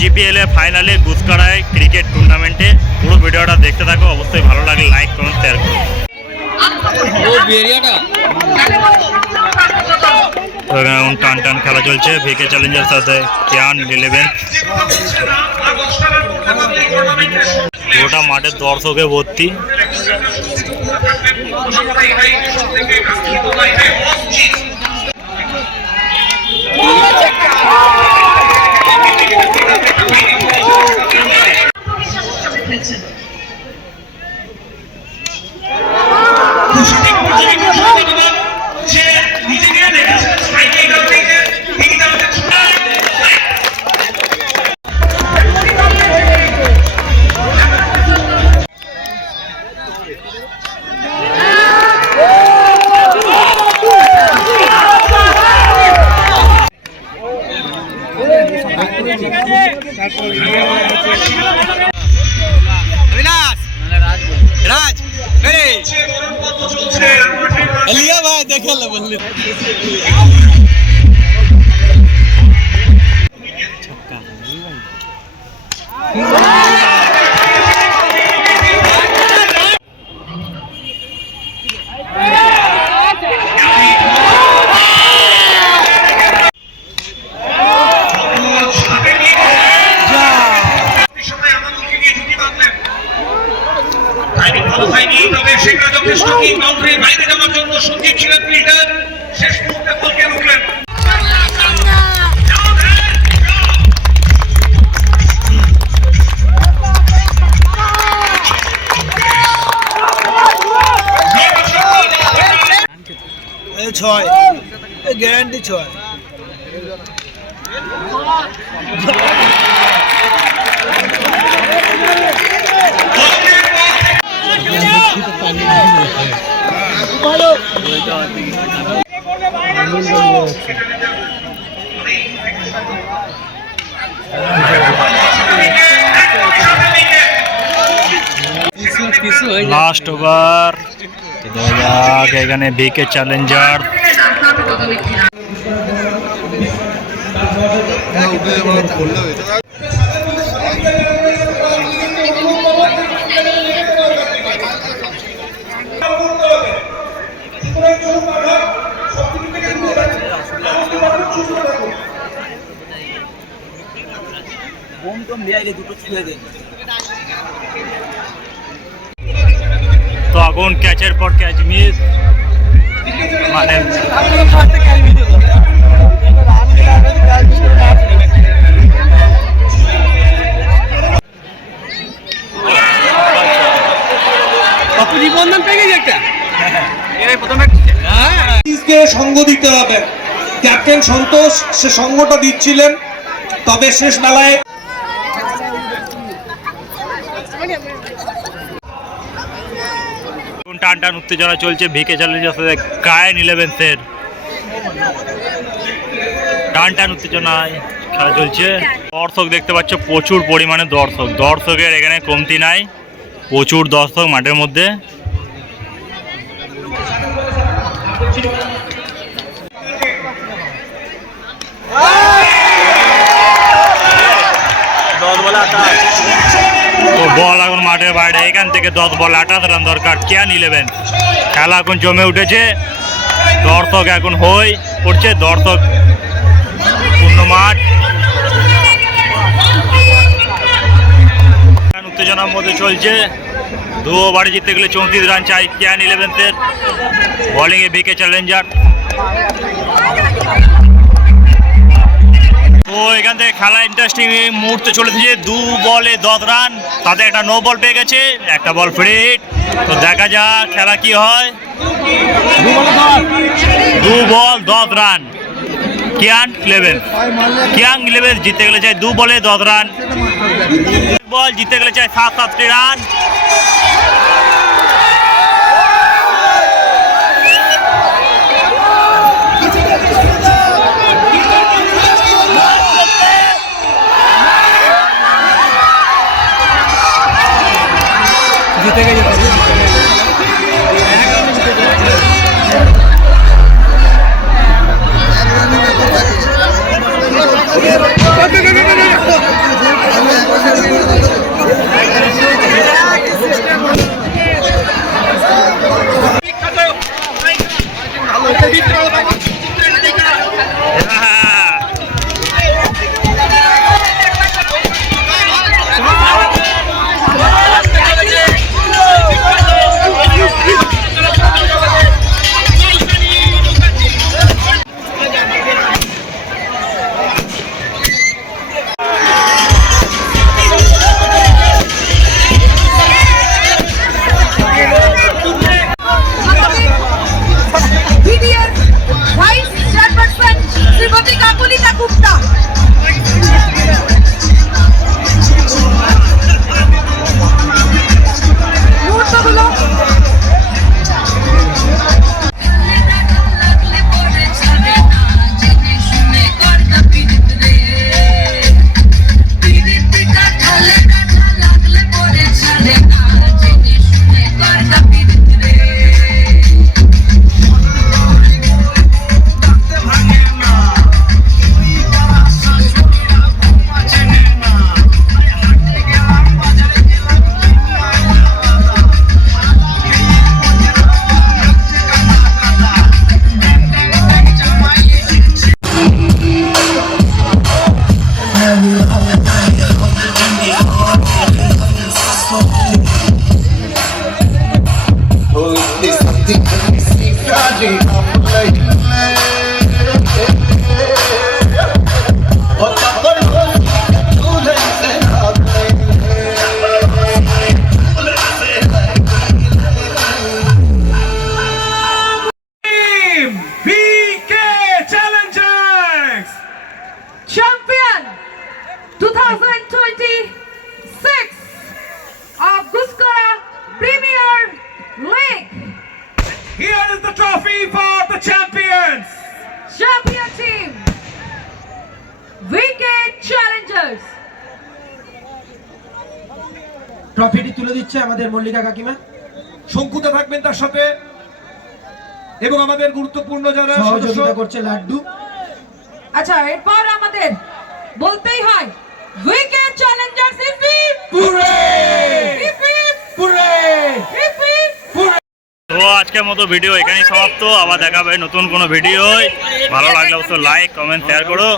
GPL এ ফাইনালে গুসকাড়ায় cricket টুর্নামেন্টে পুরো ভিডিওটা দেখতে থাকো। অবশ্যই ভালো লাগলে লাইক করুন, শেয়ার করুন। টান টান খেলা চলছে ভিকে চ্যালেঞ্জার সাথে কিয়ান 11। গোটা মাঠের দর্শকে ভর্তি। ছয় গ্যারান্টি ছয়। লাস্ট ওভার এখানে ভিকে চ্যালেঞ্জার। তো আগুন ক্যাচের পর ক্যাচ মিস, মানে সঙ্গ দিতে হবে। ক্যাপ্টেন সন্তোষ সে সঙ্গটা দিচ্ছিলেন, তবে শেষ বেলায় টান টান উত্তেজনা চলছে ভিকে চ্যালেঞ্জার সাথে কায়ান 11 টান টান উত্তেজনায় খেলা চলছে। দর্শক দেখতে পাচ্ছ, প্রচুর পরিমাণে দর্শকের এখানে কমতি নাই, প্রচুর দর্শক মাঠের মধ্যে। তো বল এখন মাঠের বাইরে, এখান থেকে 10 বলে 28 রান দরকার। কিয়ান 11। খেলা এখন জমে উঠেছে, দর্শক এখন হই পড়ছে, দর্শক পূর্ণ মাঠ। উত্তেজনার মধ্যে চলছে, 2 ওভারে জিততে গেলে 34 রান চাই কিয়ান 11-এর। বোলিংয়ে ভিকে চ্যালেঞ্জার। তো এখান থেকে খেলা ইন্টারেস্টিং মুহূর্তে চলেছে। 2 বলে 10 রান, তাদের একটা নো বল পেয়ে গেছে, একটা বল ফ্রি হিট। তো দেখা যাক খেলা কি হয়। 2 বল 10 রান কিয়ান 11 জিততে গেলে চাই 2 বলে 10 রান। বল জিততে গেলে চাই 7 রান। জিতে গেছে। for the champions. Champion team, Wicked Challengers. ট্রফিটি তুলে দিচ্ছে আমাদের মল্লিকা কাকিমা, শঙ্কুতে থাকবেন তার সাথে, এবং আমাদের গুরুত্বপূর্ণ যারা সদস্য সহযোগিতা করছে লাড্ডু। আচ্ছা, এরপর আমাদের বলতেই হয় Wicked Challengers তো আজকের মতো ভিডিও এখানেই সমাপ্ত। আবার দেখাবে নতুন কোনো ভিডিও। ভালো লাগলে অবশ্যই লাইক কমেন্ট শেয়ার করো।